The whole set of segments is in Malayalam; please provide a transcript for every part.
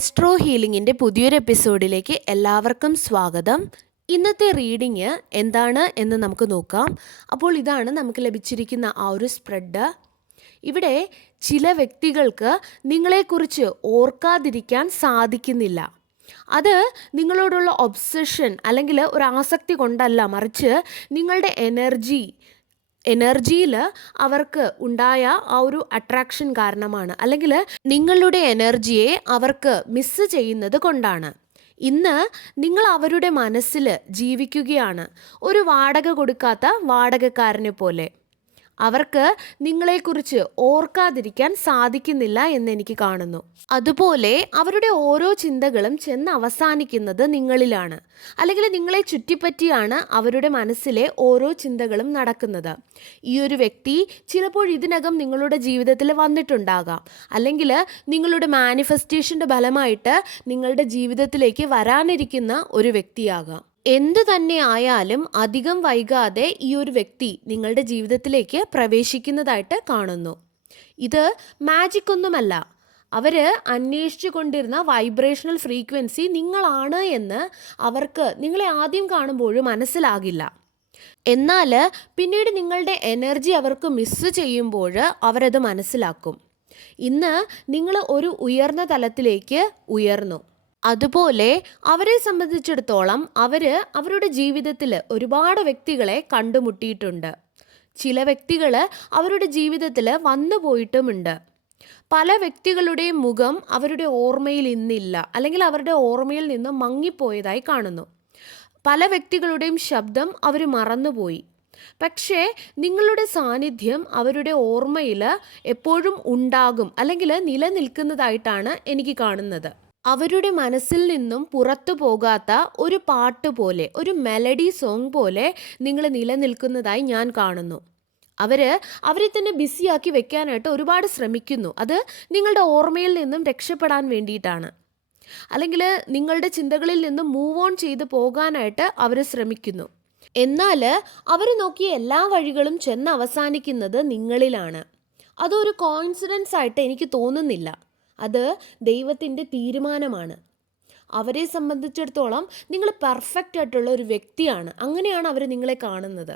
ആസ്ട്രോ ഹീലിംഗിൻ്റെ പുതിയൊരു എപ്പിസോഡിലേക്ക് എല്ലാവർക്കും സ്വാഗതം. ഇന്നത്തെ റീഡിങ് എന്താണ് എന്ന് നമുക്ക് നോക്കാം. അപ്പോൾ ഇതാണ് നമുക്ക് ലഭിച്ചിരിക്കുന്ന ആ ഒരു സ്പ്രെഡ്. ഇവിടെ ചില വ്യക്തികൾക്ക് നിങ്ങളെക്കുറിച്ച് ഓർക്കാതിരിക്കാൻ സാധിക്കുന്നില്ല. അത് നിങ്ങളോടുള്ള ഒബ്സഷൻ അല്ലെങ്കിൽ ഒരു ആസക്തി കൊണ്ടല്ല, മറിച്ച് നിങ്ങളുടെ എനർജിയിൽ അവർക്ക് ഉണ്ടായ ആ ഒരു അട്രാക്ഷൻ കാരണമാണ്, അല്ലെങ്കിൽ നിങ്ങളുടെ എനർജിയെ അവർക്ക് മിസ് ചെയ്യുന്നത് കൊണ്ടാണ്. ഇന്ന് നിങ്ങൾ അവരുടെ മനസ്സിൽ ജീവിക്കുകയാണ്, ഒരു വാടക കൊടുക്കാത്ത വാടകക്കാരനെ പോലെ. അവർക്ക് നിങ്ങളെക്കുറിച്ച് ഓർക്കാതിരിക്കാൻ സാധിക്കുന്നില്ല എന്നെനിക്ക് കാണുന്നു. അതുപോലെ അവരുടെ ഓരോ ചിന്തകളും ചെന്ന് അവസാനിക്കുന്നത് നിങ്ങളിലാണ്, അല്ലെങ്കിൽ നിങ്ങളെ ചുറ്റിപ്പറ്റിയാണ് അവരുടെ മനസ്സിലെ ഓരോ ചിന്തകളും നടക്കുന്നത്. ഈ ഒരു വ്യക്തി ചിലപ്പോൾ ഇതിനകം നിങ്ങളുടെ ജീവിതത്തിൽ വന്നിട്ടുണ്ടാകാം, അല്ലെങ്കിൽ നിങ്ങളുടെ മാനിഫെസ്റ്റേഷൻ്റെ ഫലമായിട്ട് നിങ്ങളുടെ ജീവിതത്തിലേക്ക് വരാനിരിക്കുന്ന ഒരു വ്യക്തിയാകാം. എന്തു തന്നെ ആയാലും അധികം വൈകാതെ ഈ ഒരു വ്യക്തി നിങ്ങളുടെ ജീവിതത്തിലേക്ക് പ്രവേശിക്കുന്നതായിട്ട് കാണുന്നു. ഇത് മാജിക് ഒന്നുമല്ല. അവർ അന്വേഷിച്ചു കൊണ്ടിരുന്ന വൈബ്രേഷണൽ ഫ്രീക്വൻസി നിങ്ങളാണ് എന്ന് അവർക്ക് നിങ്ങളെ ആദ്യം കാണുമ്പോഴും മനസ്സിലാകില്ല. എന്നാൽ പിന്നീട് നിങ്ങളുടെ എനർജി അവർക്ക് മിസ് ചെയ്യുമ്പോൾ അവരത് മനസ്സിലാക്കും. ഇന്ന് നിങ്ങൾ ഒരു ഉയർന്ന തലത്തിലേക്ക് ഉയർന്നു. അതുപോലെ അവരെ സംബന്ധിച്ചിടത്തോളം അവരുടെ ജീവിതത്തിൽ ഒരുപാട് വ്യക്തികളെ കണ്ടുമുട്ടിയിട്ടുണ്ട്. ചില വ്യക്തികൾ അവരുടെ ജീവിതത്തിൽ വന്നു പോയിട്ടുമുണ്ട്. പല വ്യക്തികളുടെയും മുഖം അവരുടെ ഓർമ്മയിൽ ഇന്നില്ല, അല്ലെങ്കിൽ അവരുടെ ഓർമ്മയിൽ നിന്ന് മങ്ങിപ്പോയതായി കാണുന്നു. പല വ്യക്തികളുടെയും ശബ്ദം അവർ മറന്നുപോയി. പക്ഷേ നിങ്ങളുടെ സാന്നിധ്യം അവരുടെ ഓർമ്മയിൽ എപ്പോഴും ഉണ്ടാകും, അല്ലെങ്കിൽ നിലനിൽക്കുന്നതായിട്ടാണ് എനിക്ക് കാണുന്നത്. അവരുടെ മനസ്സിൽ നിന്നും പുറത്തു പോകാത്ത ഒരു പാട്ട് പോലെ, ഒരു മെലഡി സോങ് പോലെ നിങ്ങൾ നിലനിൽക്കുന്നതായി ഞാൻ കാണുന്നു. അവരെ തന്നെ ബിസിയാക്കി വെക്കാനായിട്ട് ഒരുപാട് ശ്രമിക്കുന്നു. അത് നിങ്ങളുടെ ഓർമ്മയിൽ നിന്നും രക്ഷപ്പെടാൻ വേണ്ടിയിട്ടാണ്, അല്ലെങ്കിൽ നിങ്ങളുടെ ചിന്തകളിൽ നിന്നും മൂവ് ഓൺ ചെയ്ത് പോകാനായിട്ട് അവർ ശ്രമിക്കുന്നു. എന്നാൽ അവർ നോക്കിയ എല്ലാ വഴികളും ചെന്ന് അവസാനിക്കുന്നത് നിങ്ങളിലാണ്. അതൊരു കോയിൻസിഡൻസ് ആയിട്ട് എനിക്ക് തോന്നുന്നില്ല. അത് ദൈവത്തിൻ്റെ തീരുമാനമാണ്. അവരെ സംബന്ധിച്ചിടത്തോളം നിങ്ങൾ പെർഫെക്റ്റ് ആയിട്ടുള്ള ഒരു വ്യക്തിയാണ്. അങ്ങനെയാണ് അവർ നിങ്ങളെ കാണുന്നത്.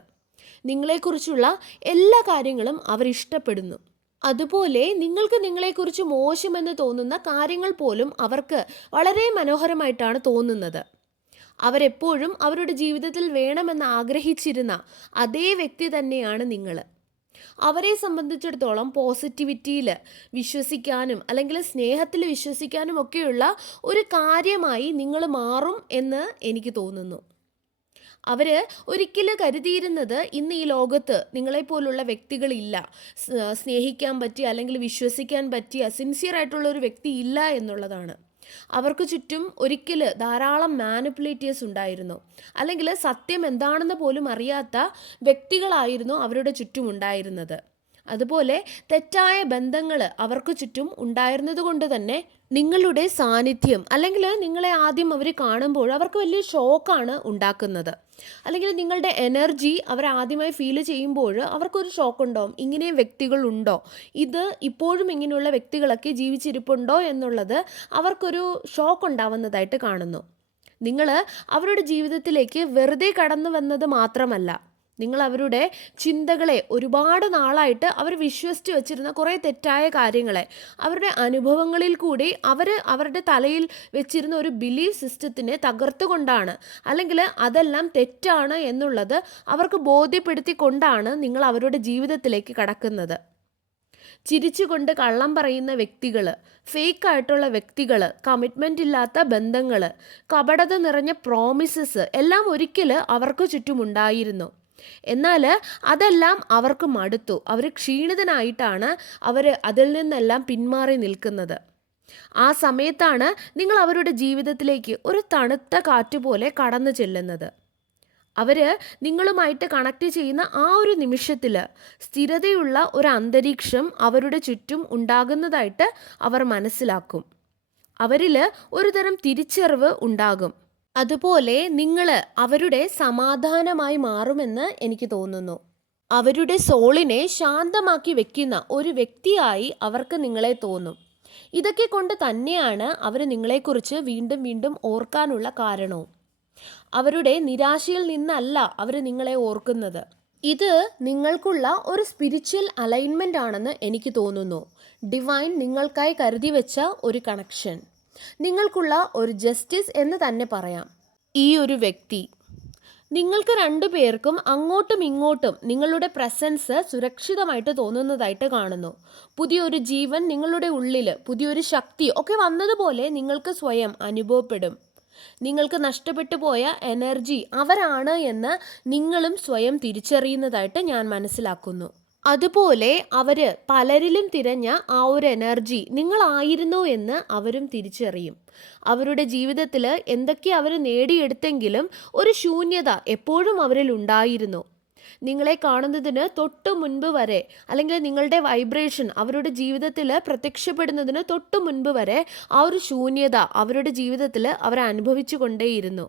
നിങ്ങളെക്കുറിച്ചുള്ള എല്ലാ കാര്യങ്ങളും അവർ ഇഷ്ടപ്പെടുന്നു. അതുപോലെ നിങ്ങൾക്ക് നിങ്ങളെക്കുറിച്ച് മോശമെന്ന് തോന്നുന്ന കാര്യങ്ങൾ പോലും അവർക്ക് വളരെ മനോഹരമായിട്ടാണ് തോന്നുന്നത്. അവരെപ്പോഴും അവരുടെ ജീവിതത്തിൽ വേണമെന്ന് ആഗ്രഹിച്ചിരുന്ന അതേ വ്യക്തി തന്നെയാണ് നിങ്ങൾ. അവരെ സംബന്ധിച്ചിടത്തോളം പോസിറ്റിവിറ്റിയിൽ വിശ്വസിക്കാനും അല്ലെങ്കിൽ സ്നേഹത്തിൽ വിശ്വസിക്കാനും ഒക്കെയുള്ള ഒരു കാര്യമായി നിങ്ങൾ മാറും എന്ന് എനിക്ക് തോന്നുന്നു. അവർ ഒരിക്കലും കരുതിയിരുന്നത് ഇന്ന് ഈ ലോകത്ത് നിങ്ങളെപ്പോലുള്ള വ്യക്തികളില്ല, സ്നേഹിക്കാൻ പറ്റിയ അല്ലെങ്കിൽ വിശ്വസിക്കാൻ പറ്റിയ സിൻസിയർ ആയിട്ടുള്ള ഒരു വ്യക്തി ഇല്ല എന്നുള്ളതാണ്. അവർക്ക് ചുറ്റും ഒരിക്കൽ ധാരാളം മാനിപ്പുലേറ്റേഴ്സ് ഉണ്ടായിരുന്നു, അല്ലെങ്കിൽ സത്യം എന്താണെന്ന് പോലും അറിയാത്ത വ്യക്തികളായിരുന്നു അവരുടെ ചുറ്റും ഉണ്ടായിരുന്നത്. അതുപോലെ തെറ്റായ ബന്ധങ്ങൾ അവർക്ക് ചുറ്റും ഉണ്ടായിരുന്നത് കൊണ്ട് തന്നെ നിങ്ങളുടെ സാന്നിധ്യം, അല്ലെങ്കിൽ നിങ്ങളെ ആദ്യം അവർ കാണുമ്പോൾ അവർക്ക് വലിയ ഷോക്കാണ് ഉണ്ടാക്കുന്നത്. അല്ലെങ്കിൽ നിങ്ങളുടെ എനർജി അവർ ആദ്യമായി ഫീൽ ചെയ്യുമ്പോൾ അവർക്കൊരു ഷോക്ക് ഉണ്ടാവും. ഇങ്ങനെയും വ്യക്തികളുണ്ടോ, ഇത് ഇപ്പോഴും ഇങ്ങനെയുള്ള വ്യക്തികളൊക്കെ ജീവിച്ചിരിപ്പുണ്ടോ എന്നുള്ളത് അവർക്കൊരു ഷോക്ക് ഉണ്ടാവുന്നതായിട്ട് കാണുന്നു. നിങ്ങൾ അവരുടെ ജീവിതത്തിലേക്ക് വെറുതെ കടന്നു വന്നത് മാത്രമല്ല, നിങ്ങൾ അവരുടെ ചിന്തകളെ ഒരുപാട് നാളായിട്ട് അവർ വിശ്വസിച്ച് വെച്ചിരുന്ന കുറേ തെറ്റായ കാര്യങ്ങളെ, അവരുടെ അനുഭവങ്ങളിൽ കൂടി അവരുടെ തലയിൽ വെച്ചിരുന്ന ഒരു ബിലീഫ് സിസ്റ്റത്തിനെ തകർത്തുകൊണ്ടാണ്, അല്ലെങ്കിൽ അതെല്ലാം തെറ്റാണ് എന്നുള്ളത് അവർക്ക് ബോധ്യപ്പെടുത്തിക്കൊണ്ടാണ് നിങ്ങൾ അവരുടെ ജീവിതത്തിലേക്ക് കടക്കുന്നത്. ചിരിച്ചുകൊണ്ട് കള്ളം പറയുന്ന വ്യക്തികൾ, ഫേക്കായിട്ടുള്ള വ്യക്തികൾ, കമ്മിറ്റ്മെൻ്റ് ഇല്ലാത്ത ബന്ധങ്ങൾ, കപടത നിറഞ്ഞ പ്രോമിസസ് എല്ലാം ഒരിക്കൽ അവർക്ക് ചുറ്റുമുണ്ടായിരുന്നു. എന്നാൽ അതെല്ലാം അവർക്ക് മടുത്തു. അവർ ക്ഷീണിതനായിട്ടാണ് അവർ അതിൽ നിന്നെല്ലാം പിന്മാറി നിൽക്കുന്നത്. ആ സമയത്താണ് നിങ്ങൾ അവരുടെ ജീവിതത്തിലേക്ക് ഒരു തണുത്ത കാറ്റുപോലെ കടന്നു ചെല്ലുന്നത്. അവർ നിങ്ങളുമായിട്ട് കണക്ട് ചെയ്യുന്ന ആ ഒരു നിമിഷത്തിൽ സ്ഥിരതയുള്ള ഒരു അന്തരീക്ഷം അവരുടെ ചുറ്റും ഉണ്ടാകുന്നതായിട്ട് അവർ മനസ്സിലാക്കും. അവരിൽ ഒരു തരം തിരിച്ചറിവ് ഉണ്ടാകും. അതുപോലെ നിങ്ങൾ അവരുടെ സമാധാനമായി മാറുമെന്ന് എനിക്ക് തോന്നുന്നു. അവരുടെ സോളിനെ ശാന്തമാക്കി വെക്കുന്ന ഒരു വ്യക്തിയായി അവർക്ക് നിങ്ങളെ തോന്നും. ഇതൊക്കെ കൊണ്ട് തന്നെയാണ് അവർ നിങ്ങളെക്കുറിച്ച് വീണ്ടും വീണ്ടും ഓർക്കാനുള്ള കാരണവും. അവരുടെ നിരാശയിൽ നിന്നല്ല അവർ നിങ്ങളെ ഓർക്കുന്നത്. ഇത് നിങ്ങൾക്കുള്ള ഒരു സ്പിരിച്വൽ അലൈൻമെൻ്റ് ആണെന്ന് എനിക്ക് തോന്നുന്നു. ഡിവൈൻ നിങ്ങൾക്കായി കരുതി വെച്ച ഒരു കണക്ഷൻ, നിങ്ങൾക്കുള്ള ഒരു ജസ്റ്റിസ് എന്ന് തന്നെ പറയാം. ഈ ഒരു വ്യക്തി നിങ്ങൾക്ക് രണ്ടുപേർക്കും അങ്ങോട്ടും ഇങ്ങോട്ടും നിങ്ങളുടെ പ്രസൻസ് സുരക്ഷിതമായിട്ട് തോന്നുന്നതായിട്ട് കാണുന്നു. പുതിയൊരു ജീവൻ നിങ്ങളുടെ ഉള്ളിൽ, പുതിയൊരു ശക്തി ഒക്കെ വന്നതുപോലെ നിങ്ങൾക്ക് സ്വയം അനുഭവപ്പെടും. നിങ്ങൾക്ക് നഷ്ടപ്പെട്ടു പോയ എനർജി അവരാണ് എന്ന് നിങ്ങളും സ്വയം തിരിച്ചറിയുന്നതായിട്ട് ഞാൻ മനസ്സിലാക്കുന്നു. അതുപോലെ അവർ പലരിലും തിരഞ്ഞ ആ ഒരു എനർജി നിങ്ങളായിരുന്നു എന്ന് അവരും തിരിച്ചറിയും. അവരുടെ ജീവിതത്തിൽ എന്തൊക്കെ അവർ നേടിയെടുത്തെങ്കിലും ഒരു ശൂന്യത എപ്പോഴും അവരിൽ ഉണ്ടായിരുന്നു. നിങ്ങളെ കാണുന്നതിന് തൊട്ട് മുൻപ് വരെ, അല്ലെങ്കിൽ നിങ്ങളുടെ വൈബ്രേഷൻ അവരുടെ ജീവിതത്തിൽ പ്രത്യക്ഷപ്പെടുന്നതിന് തൊട്ട് മുൻപ് വരെ ആ ഒരു ശൂന്യത അവരുടെ ജീവിതത്തിൽ അവർ അനുഭവിച്ചു കൊണ്ടേയിരുന്നു.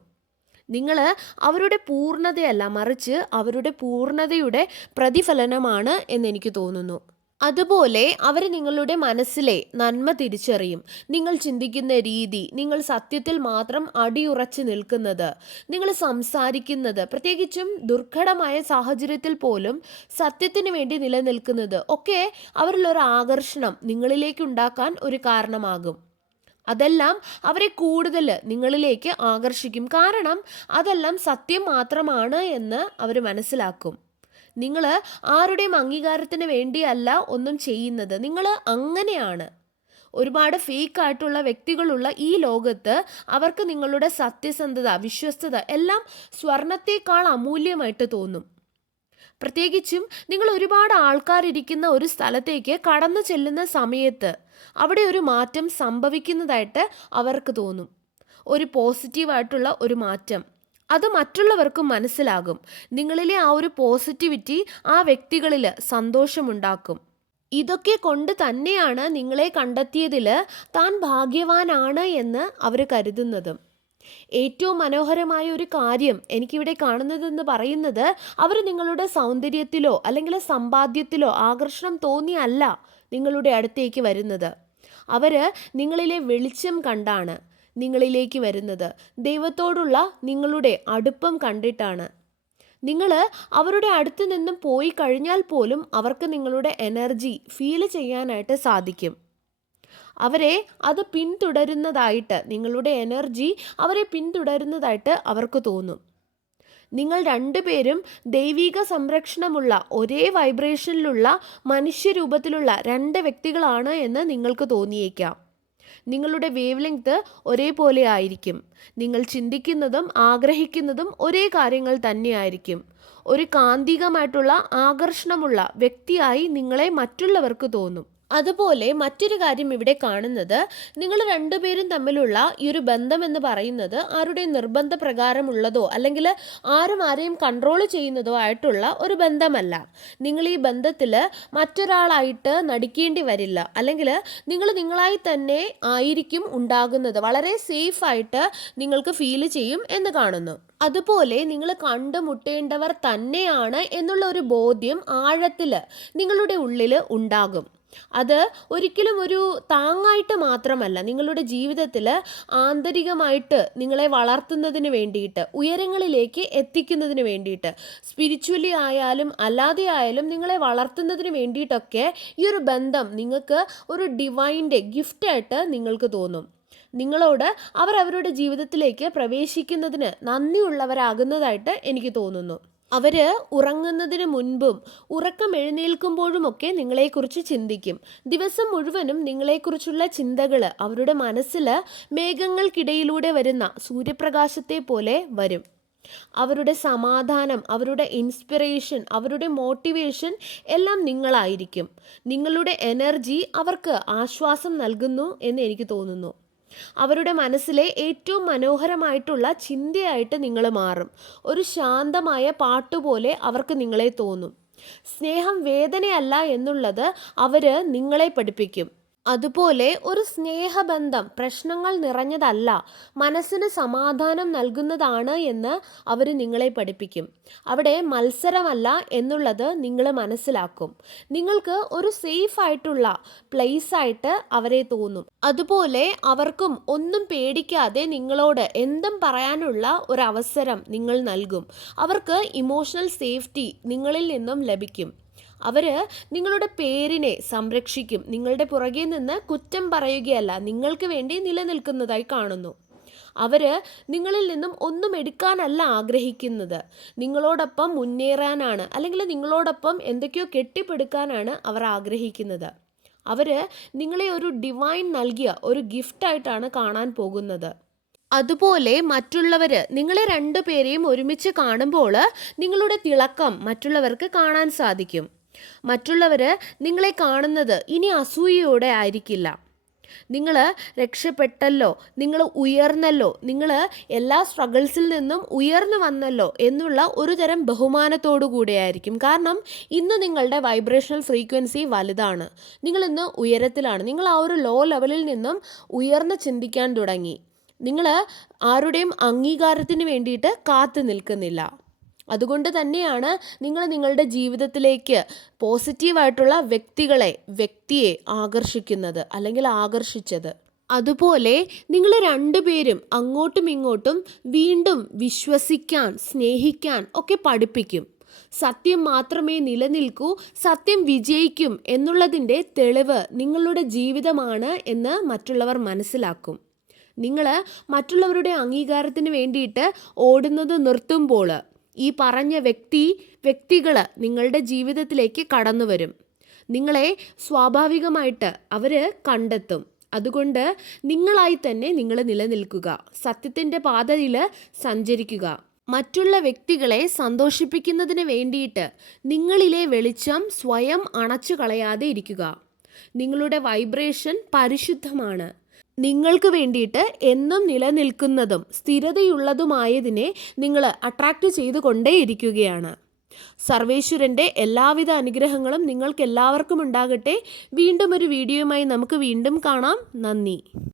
നിങ്ങൾ അവരുടെ പൂർണ്ണതയല്ല, മറിച്ച് അവരുടെ പൂർണ്ണതയുടെ പ്രതിഫലനമാണ് എന്നെനിക്ക് തോന്നുന്നു. അതുപോലെ അവർ നിങ്ങളുടെ മനസ്സിലെ നന്മ തിരിച്ചറിയും. നിങ്ങൾ ചിന്തിക്കുന്ന രീതി, നിങ്ങൾ സത്യത്തിൽ മാത്രം അടിയുറച്ച് നിൽക്കുന്നത്, നിങ്ങൾ സംസാരിക്കുന്നത്, പ്രത്യേകിച്ചും ദുർഘടമായ സാഹചര്യത്തിൽ പോലും സത്യത്തിന് വേണ്ടി നിലനിൽക്കുന്നത് ഒക്കെ അവരിലൊരു ആകർഷണം നിങ്ങളിലേക്ക് ഉണ്ടാക്കാൻ ഒരു കാരണമാകും. അതെല്ലാം അവരെ കൂടുതൽ നിങ്ങളിലേക്ക് ആകർഷിക്കും. കാരണം അതെല്ലാം സത്യം മാത്രമാണ് എന്ന് അവർ മനസ്സിലാക്കും. നിങ്ങൾ ആരുടെയും അംഗീകാരത്തിന് വേണ്ടിയല്ല ഒന്നും ചെയ്യുന്നത്, നിങ്ങൾ അങ്ങനെയാണ്. ഒരുപാട് ഫേക്ക് ആയിട്ടുള്ള വ്യക്തികളുള്ള ഈ ലോകത്ത് അവർക്ക് നിങ്ങളുടെ സത്യസന്ധത, വിശ്വസ്തത എല്ലാം സ്വർണത്തേക്കാൾ അമൂല്യമായിട്ട് തോന്നും. പ്രത്യേകിച്ചും നിങ്ങൾ ഒരുപാട് ആൾക്കാരിരിക്കുന്ന ഒരു സ്ഥലത്തേക്ക് കടന്നു ചെല്ലുന്ന സമയത്ത് അവിടെ ഒരു മാറ്റം സംഭവിക്കുന്നതായിട്ട് അവർക്ക് തോന്നും. ഒരു പോസിറ്റീവായിട്ടുള്ള ഒരു മാറ്റം, അത് മറ്റുള്ളവർക്കും മനസ്സിലാകും. നിങ്ങളിലെ ആ ഒരു പോസിറ്റിവിറ്റി ആ വ്യക്തികളിൽ സന്തോഷമുണ്ടാക്കും. ഇതൊക്കെ കൊണ്ട് തന്നെയാണ് നിങ്ങളെ കണ്ടെത്തിയതിൽ താൻ ഭാഗ്യവാനാണ് എന്ന് അവർ കരുതുന്നത്. ഏറ്റവും മനോഹരമായ ഒരു കാര്യം എനിക്കിവിടെ കാണുന്നതെന്ന് പറയുന്നത്, അവർ നിങ്ങളുടെ സൗന്ദര്യത്തിലോ അല്ലെങ്കിൽ സമ്പാദ്യത്തിലോ ആകർഷണം തോന്നിയല്ല നിങ്ങളുടെ അടുത്തേക്ക് വരുന്നത്. അവർ നിങ്ങളിലെ വെളിച്ചം കണ്ടാണ് നിങ്ങളിലേക്ക് വരുന്നത്. ദൈവത്തോടുള്ള നിങ്ങളുടെ അടുപ്പം കണ്ടിട്ടാണ്. നിങ്ങൾ അവരുടെ അടുത്ത് നിന്നും പോയി കഴിഞ്ഞാൽ പോലും അവർക്ക് നിങ്ങളുടെ എനർജി ഫീൽ ചെയ്യാനായിട്ട് സാധിക്കും. അവരെ അത് പിന്തുടരുന്നതായിട്ട്, നിങ്ങളുടെ എനർജി അവരെ പിന്തുടരുന്നതായിട്ട് അവർക്ക് തോന്നും. നിങ്ങൾ രണ്ടുപേരും ദൈവിക സംരക്ഷണമുള്ള ഒരേ വൈബ്രേഷനിലുള്ള മനുഷ്യരൂപത്തിലുള്ള രണ്ട് വ്യക്തികളാണ് എന്ന് നിങ്ങൾക്ക് തോന്നിയേക്കാം. നിങ്ങളുടെ വേവ് ലെങ്ത് ഒരേപോലെ ആയിരിക്കും. നിങ്ങൾ ചിന്തിക്കുന്നതും ആഗ്രഹിക്കുന്നതും ഒരേ കാര്യങ്ങൾ തന്നെയായിരിക്കും. ഒരു കാന്തികമായിട്ടുള്ള ആകർഷണമുള്ള വ്യക്തിയായി നിങ്ങളെ മറ്റുള്ളവർക്ക് തോന്നും. അതുപോലെ മറ്റൊരു കാര്യം ഇവിടെ കാണുന്നത്, നിങ്ങൾ രണ്ടുപേരും തമ്മിലുള്ള ഈ ഒരു ബന്ധം എന്ന് പറയുന്നത് ആരുടെ നിർബന്ധപ്രകാരമുള്ളതോ അല്ലെങ്കിൽ ആരും ആരെയും കൺട്രോൾ ചെയ്യുന്നതോ ആയിട്ടുള്ള ഒരു ബന്ധമല്ല. നിങ്ങൾ ഈ ബന്ധത്തിൽ മറ്റൊരാളായിട്ട് നടിക്കേണ്ടി വരില്ല, അല്ലെങ്കിൽ നിങ്ങൾ നിങ്ങളായി തന്നെ ആയിരിക്കും ഉണ്ടാകുന്നത്. വളരെ സേഫായിട്ട് നിങ്ങൾക്ക് ഫീൽ ചെയ്യും എന്ന് കാണുന്നു. അതുപോലെ നിങ്ങൾ കണ്ടുമുട്ടേണ്ടവർ തന്നെയാണ് എന്നുള്ള ഒരു ബോധ്യം ആഴത്തിൽ നിങ്ങളുടെ ഉള്ളിൽ ഉണ്ടാകും. അത് ഒരിക്കലും ഒരു താങ്ങായിട്ട് മാത്രമല്ല, നിങ്ങളുടെ ജീവിതത്തിൽ ആന്തരികമായിട്ട് നിങ്ങളെ വളർത്തുന്നതിന് വേണ്ടിയിട്ട്, ഉയരങ്ങളിലേക്ക് എത്തിക്കുന്നതിന് വേണ്ടിയിട്ട്, സ്പിരിച്വലി ആയാലും അല്ലാതെ ആയാലും നിങ്ങളെ വളർത്തുന്നതിന് വേണ്ടിയിട്ടൊക്കെ ഈ ഒരു ബന്ധം നിങ്ങൾക്ക് ഒരു ഡിവൈൻ്റെ ഗിഫ്റ്റായിട്ട് നിങ്ങൾക്ക് തോന്നും. നിങ്ങളോട് അവർ അവരുടെ ജീവിതത്തിലേക്ക് പ്രവേശിക്കുന്നതിന് നന്ദിയുള്ളവരാകുന്നതായിട്ട് എനിക്ക് തോന്നുന്നു. അവർ ഉറങ്ങുന്നതിന് മുൻപും ഉറക്കം എഴുന്നേൽക്കുമ്പോഴുമൊക്കെ നിങ്ങളെക്കുറിച്ച് ചിന്തിക്കും. ദിവസം മുഴുവനും നിങ്ങളെക്കുറിച്ചുള്ള ചിന്തകൾ അവരുടെ മനസ്സിൽ മേഘങ്ങൾക്കിടയിലൂടെ വരുന്ന സൂര്യപ്രകാശത്തെ പോലെ വരും. അവരുടെ സമാധാനം, അവരുടെ ഇൻസ്പിറേഷൻ, അവരുടെ മോട്ടിവേഷൻ എല്ലാം നിങ്ങളായിരിക്കും. നിങ്ങളുടെ എനർജി അവർക്ക് ആശ്വാസം നൽകുന്നു എന്ന് എനിക്ക് തോന്നുന്നു. അവരുടെ മനസ്സിലെ ഏറ്റവും മനോഹരമായിട്ടുള്ള ചിന്തയായിട്ട് നിങ്ങൾ മാറും. ഒരു ശാന്തമായ പാട്ടുപോലെ അവർക്ക് നിങ്ങളെ തോന്നും. സ്നേഹം വേദനയല്ല എന്നുള്ളത് അവർ നിങ്ങളെ പഠിപ്പിക്കും. അതുപോലെ ഒരു സ്നേഹബന്ധം പ്രശ്നങ്ങൾ നിറഞ്ഞതല്ല, മനസ്സിന് സമാധാനം നൽകുന്നതാണ് എന്ന് അവർ നിങ്ങളെ പഠിപ്പിക്കും. അവിടെ മത്സരമല്ല എന്നുള്ളത് നിങ്ങൾ മനസ്സിലാക്കും. നിങ്ങൾക്ക് ഒരു സേഫ് ആയിട്ടുള്ള പ്ലേസ് ആയിട്ട് അവരെ തോന്നും. അതുപോലെ അവർക്കും ഒന്നും പേടിക്കാതെ നിങ്ങളോട് എന്തും പറയാനുള്ള ഒരു അവസരം നിങ്ങൾ നൽകും. അവർക്ക് ഇമോഷണൽ സേഫ്റ്റി നിങ്ങളിൽ നിന്നും ലഭിക്കും. അവർ നിങ്ങളുടെ പേരിനെ സംരക്ഷിക്കും. നിങ്ങളുടെ പുറകെ നിന്ന് കുറ്റം പറയുകയല്ല, നിങ്ങൾക്ക് വേണ്ടി നിലനിൽക്കുന്നതായി കാണുന്നു. അവർ നിങ്ങളിൽ നിന്നും ഒന്നും എടുക്കാനല്ല ആഗ്രഹിക്കുന്നത്, നിങ്ങളോടൊപ്പം മുന്നേറാനാണ്, അല്ലെങ്കിൽ നിങ്ങളോടൊപ്പം എന്തൊക്കെയോ കെട്ടിപ്പടുക്കാനാണ് അവർ ആഗ്രഹിക്കുന്നത്. അവർ നിങ്ങളെ ഒരു ഡിവൈൻ നൽകിയ ഒരു ഗിഫ്റ്റായിട്ടാണ് കാണാൻ പോകുന്നത്. അതുപോലെ മറ്റുള്ളവർ നിങ്ങളെ രണ്ടുപേരെയും ഒരുമിച്ച് കാണുമ്പോൾ നിങ്ങളുടെ തിളക്കം മറ്റുള്ളവർക്ക് കാണാൻ സാധിക്കും. മറ്റുള്ളവർ നിങ്ങളെ കാണുന്നത് ഇനി അസൂയയോടെ ആയിരിക്കില്ല. നിങ്ങൾ രക്ഷപ്പെട്ടല്ലോ, നിങ്ങൾ ഉയർന്നല്ലോ, നിങ്ങൾ എല്ലാ സ്ട്രഗിൾസിൽ നിന്നും ഉയർന്നു വന്നല്ലോ എന്നുള്ള ഒരു തരം ബഹുമാനത്തോടു കൂടെയായിരിക്കും. കാരണം ഇന്ന് നിങ്ങളുടെ വൈബ്രേഷണൽ ഫ്രീക്വൻസി വലുതാണ്, നിങ്ങൾ ഇന്ന് ഉയരത്തിലാണ്. നിങ്ങൾ ആ ഒരു ലോ ലെവലിൽ നിന്നും ഉയർന്ന് ചിന്തിക്കാൻ തുടങ്ങി. നിങ്ങൾ ആരുടെയും അംഗീകാരത്തിന് വേണ്ടിയിട്ട് കാത്തു നിൽക്കുന്നില്ല. അതുകൊണ്ട് തന്നെയാണ് നിങ്ങൾ നിങ്ങളുടെ ജീവിതത്തിലേക്ക് പോസിറ്റീവായിട്ടുള്ള വ്യക്തിയെ ആകർഷിക്കുന്നത്, അല്ലെങ്കിൽ ആകർഷിച്ചത്. അതുപോലെ നിങ്ങൾ രണ്ടുപേരും അങ്ങോട്ടും ഇങ്ങോട്ടും വീണ്ടും വിശ്വസിക്കാൻ, സ്നേഹിക്കാൻ ഒക്കെ പഠിപ്പിക്കും. സത്യം മാത്രമേ നിലനിൽക്കൂ, സത്യം വിജയിക്കും എന്നുള്ളതിൻ്റെ തെളിവ് നിങ്ങളുടെ ജീവിതമാണ് എന്ന് മറ്റുള്ളവർ മനസ്സിലാക്കും. നിങ്ങൾ മറ്റുള്ളവരുടെ അംഗീകാരത്തിന് വേണ്ടിയിട്ട് ഓടുന്നത് നിർത്തുമ്പോൾ ഈ പറഞ്ഞ വ്യക്തികൾ നിങ്ങളുടെ ജീവിതത്തിലേക്ക് കടന്നു വരും. നിങ്ങളെ സ്വാഭാവികമായിട്ട് അവർ കണ്ടെത്തും. അതുകൊണ്ട് നിങ്ങളായി തന്നെ നിങ്ങൾ നിലനിൽക്കുക, സത്യത്തിൻ്റെ പാതയിൽ സഞ്ചരിക്കുക. മറ്റുള്ള വ്യക്തികളെ സന്തോഷിപ്പിക്കുന്നതിന് വേണ്ടിയിട്ട് നിങ്ങളിലെ വെളിച്ചം സ്വയം അണച്ചു കളയാതെ ഇരിക്കുക. നിങ്ങളുടെ വൈബ്രേഷൻ പരിശുദ്ധമാണ്. നിങ്ങൾക്ക് വേണ്ടിയിട്ട് എന്നും നിലനിൽക്കുന്നതും സ്ഥിരതയുള്ളതുമായതിനെ നിങ്ങൾ അട്രാക്റ്റ് ചെയ്തുകൊണ്ടേയിരിക്കുകയാണ്. സർവേശ്വരൻ്റെ എല്ലാവിധ അനുഗ്രഹങ്ങളും നിങ്ങൾക്ക് എല്ലാവർക്കും ഉണ്ടാകട്ടെ. വീണ്ടും ഒരു വീഡിയോയുമായി നമുക്ക് വീണ്ടും കാണാം. നന്ദി.